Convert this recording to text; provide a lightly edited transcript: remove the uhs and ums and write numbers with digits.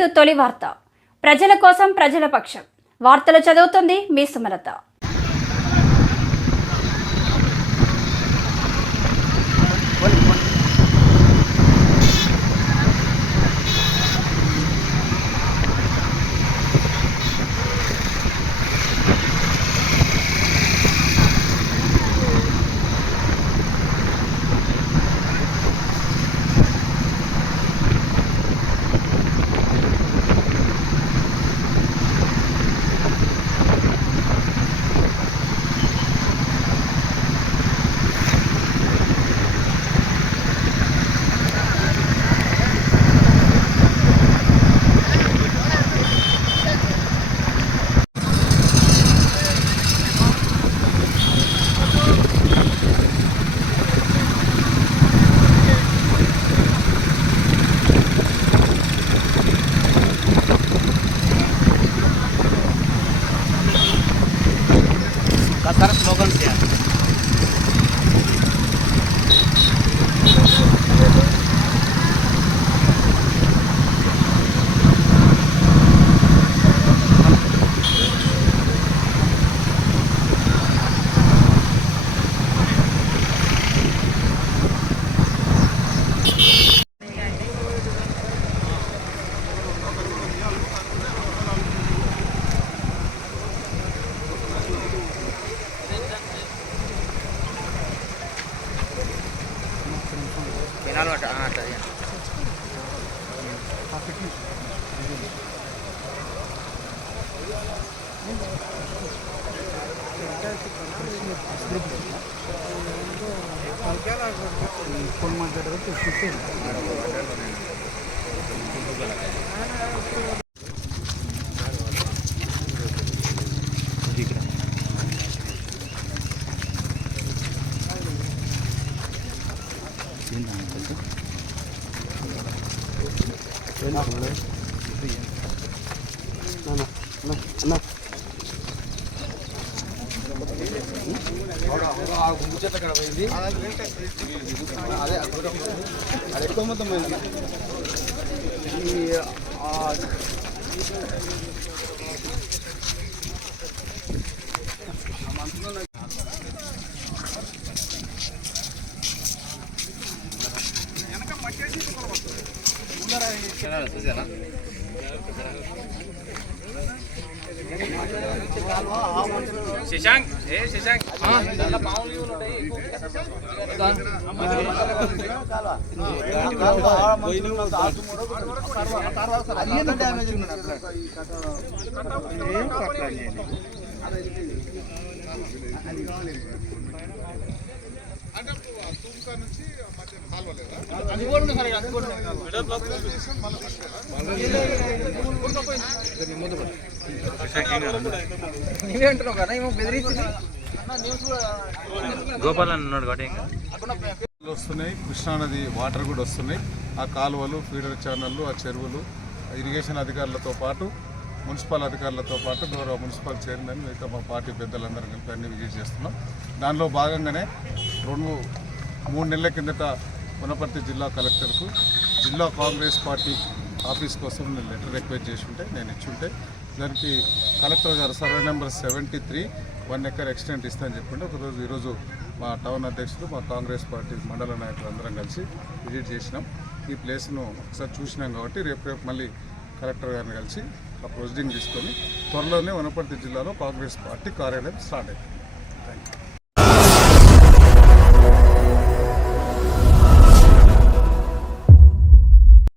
To తొలి వార్త. ప్రజల కోసం ప్రజల పక్షం. వార్తలు చదువుతుంది మీ సుమలత. सारा स्लोगन से శశాంక్ శశాంక్ గోపాల్ అన్నాడు వస్తున్నాయి. కృష్ణానది వాటర్ కూడా వస్తున్నాయి. ఆ కాలువలు, ఫీడర్ ఛానళ్ళు, ఆ చెరువులు, ఇరిగేషన్ అధికారులతో పాటు మున్సిపల్ అధికారులతో పాటు గౌరవ మున్సిపల్ చైర్మన్ మిగతా మా పార్టీ పెద్దలందరూ కలిపి అన్ని విజిట్ చేస్తున్నాం. దానిలో భాగంగానే 2-3 నెలల కిందట వనపర్తి జిల్లా కలెక్టర్కు జిల్లా కాంగ్రెస్ పార్టీ ఆఫీస్ కోసం నేను లెటర్ రిక్వెస్ట్ చేసి ఉంటే నేను ఇచ్చుంటే దానికి కలెక్టర్ గారు సర్వే నెంబర్ 73 1 ఎకర్ ఎక్స్టెంట్ ఇస్తానని చెప్పుంటే ఈరోజు మా టౌన్ అధ్యక్షులు, మా కాంగ్రెస్ పార్టీ మండల నాయకులు అందరం కలిసి విజిట్ చేసినాం. ఈ ప్లేస్ను ఒకసారి చూసినాం కాబట్టి రేపు మళ్ళీ కలెక్టర్ గారిని కలిసి ఆ ప్రొసీడింగ్ తీసుకొని త్వరలోనే వనపర్తి జిల్లాలో కాంగ్రెస్ పార్టీ కార్యాలయం స్టార్ట్ అయింది. Thank you.